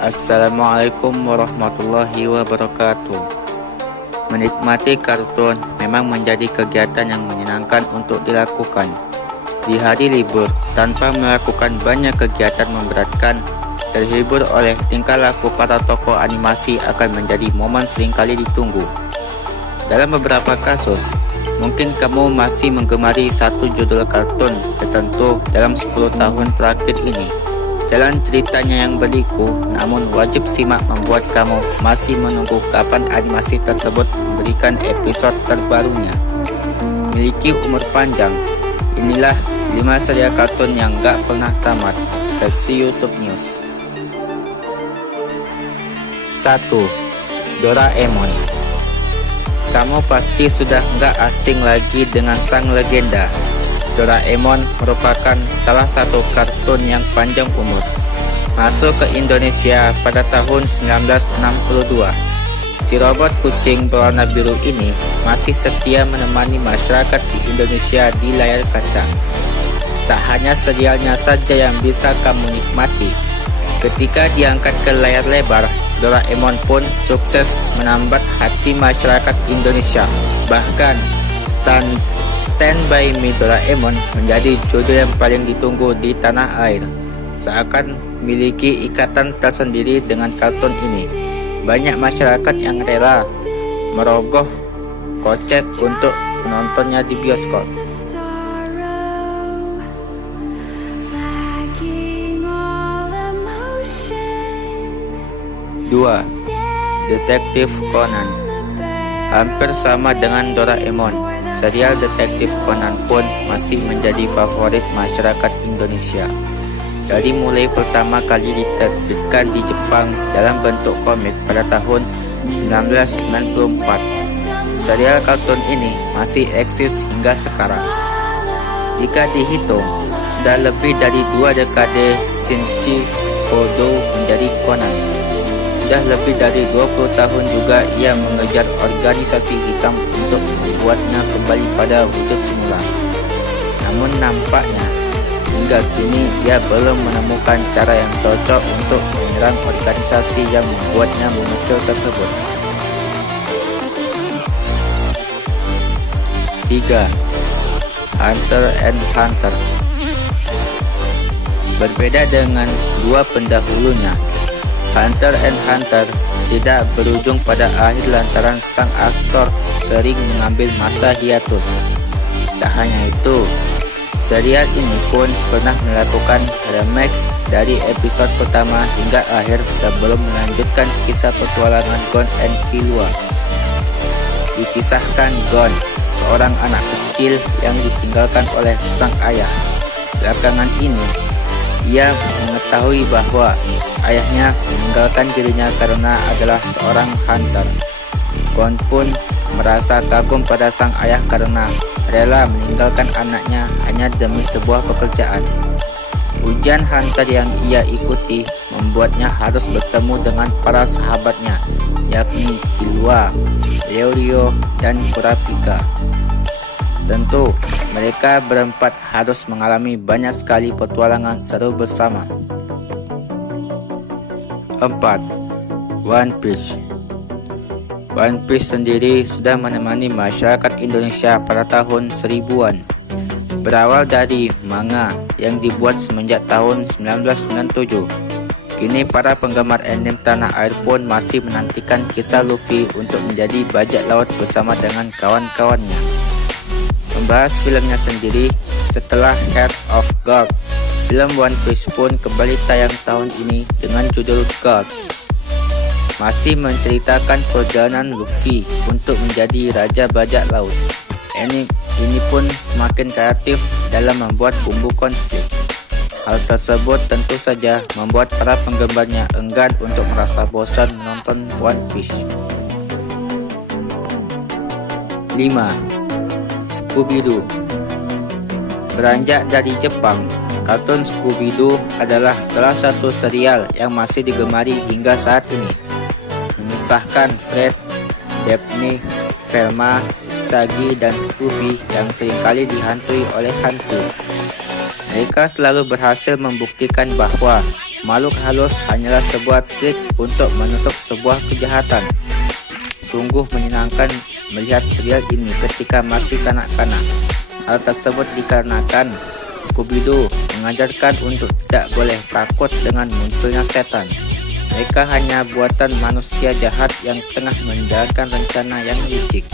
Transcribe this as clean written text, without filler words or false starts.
Assalamualaikum warahmatullahi wabarakatuh. Menikmati kartun memang menjadi kegiatan yang menyenangkan untuk dilakukan. Di hari libur, tanpa melakukan banyak kegiatan memberatkan, terhibur oleh tingkah laku para tokoh animasi akan menjadi momen seringkali ditunggu. Dalam beberapa kasus, mungkin kamu masih menggemari satu judul kartun tertentu dalam 10 tahun terakhir ini. Jalan ceritanya yang berliku, namun wajib simak membuat kamu masih menunggu kapan animasi tersebut memberikan episode terbarunya. Memiliki umur panjang, inilah 5 serial kartun yang gak pernah tamat, versi YouTube News. 1. Doraemon. Kamu pasti sudah gak asing lagi dengan sang legenda. Doraemon merupakan salah satu kartun yang panjang umur. Masuk ke Indonesia pada tahun 1962. Si robot kucing berwarna biru ini masih setia menemani masyarakat di Indonesia di layar kaca. Tak hanya serialnya saja yang bisa kamu nikmati. Ketika diangkat ke layar lebar, Doraemon pun sukses menambat hati masyarakat Indonesia. Bahkan Stand By Me Doraemon menjadi judul yang paling ditunggu di tanah air. Seakan memiliki ikatan tersendiri dengan kartun ini. Banyak masyarakat yang rela merogoh kocek untuk menontonnya di bioskop. 2. Detektif Conan. Hampir sama dengan Doraemon, serial Detektif Conan pun masih menjadi favorit masyarakat Indonesia. Dari mulai pertama kali diterbitkan di Jepang dalam bentuk komik pada tahun 1994, serial kartun ini masih eksis hingga sekarang. Jika dihitung, sudah lebih dari 2 dekade Shinichi Kodo menjadi Conan. Sudah lebih dari 20 tahun juga ia mengejar organisasi hitam untuk membuatnya kembali pada wujud semula. Namun nampaknya hingga kini ia belum menemukan cara yang cocok untuk menyerang organisasi yang membuatnya muncul tersebut. 3. Hunter x Hunter. Berbeda dengan 2 pendahulunya, Hunter x Hunter tidak berujung pada akhir lantaran sang aktor sering mengambil masa hiatus. Tak hanya itu, serial ini pun pernah melakukan remake dari episode pertama hingga akhir sebelum melanjutkan kisah petualangan Gon and Killua. Dikisahkan Gon, seorang anak kecil yang ditinggalkan oleh sang ayah. Belakangan ini, ia mengetahui bahwa ayahnya meninggalkan dirinya karena adalah seorang hunter. Gon pun merasa kagum pada sang ayah karena rela meninggalkan anaknya hanya demi sebuah pekerjaan. Ujian hunter yang ia ikuti membuatnya harus bertemu dengan para sahabatnya, yakni Killua, Leorio, dan Kurapika. Tentu, mereka berempat harus mengalami banyak sekali petualangan seru bersama. 4. One Piece. One Piece sendiri sudah menemani masyarakat Indonesia pada tahun 1000-an. Berawal dari manga yang dibuat semenjak tahun 1997, kini para penggemar anime tanah air pun masih menantikan kisah Luffy untuk menjadi bajak laut bersama dengan kawan-kawannya. Membahas filmnya sendiri, setelah Heart of Gold, film One Piece pun kembali tayang tahun ini dengan judul Gold. Masih menceritakan perjalanan Luffy untuk menjadi raja bajak laut. Ini pun semakin kreatif dalam membuat bumbu konflik. Hal tersebut tentu saja membuat para penggemarnya enggan untuk merasa bosan menonton One Piece. 5. Scooby-Doo. Beranjak dari Jepang, kartun Scooby-Doo adalah salah satu serial yang masih digemari hingga saat ini. Memisahkan Fred, Daphne, Velma, Shaggy, dan Scooby yang seringkali dihantui oleh hantu. Mereka selalu berhasil membuktikan bahwa makhluk halus hanyalah sebuah trik untuk menutup sebuah kejahatan. Sungguh menyenangkan melihat serial ini ketika masih kanak-kanak. Hal tersebut dikarenakan Scooby-Doo mengajarkan untuk tidak boleh takut dengan munculnya setan. Mereka hanya buatan manusia jahat yang tengah menjalankan rencana yang licik.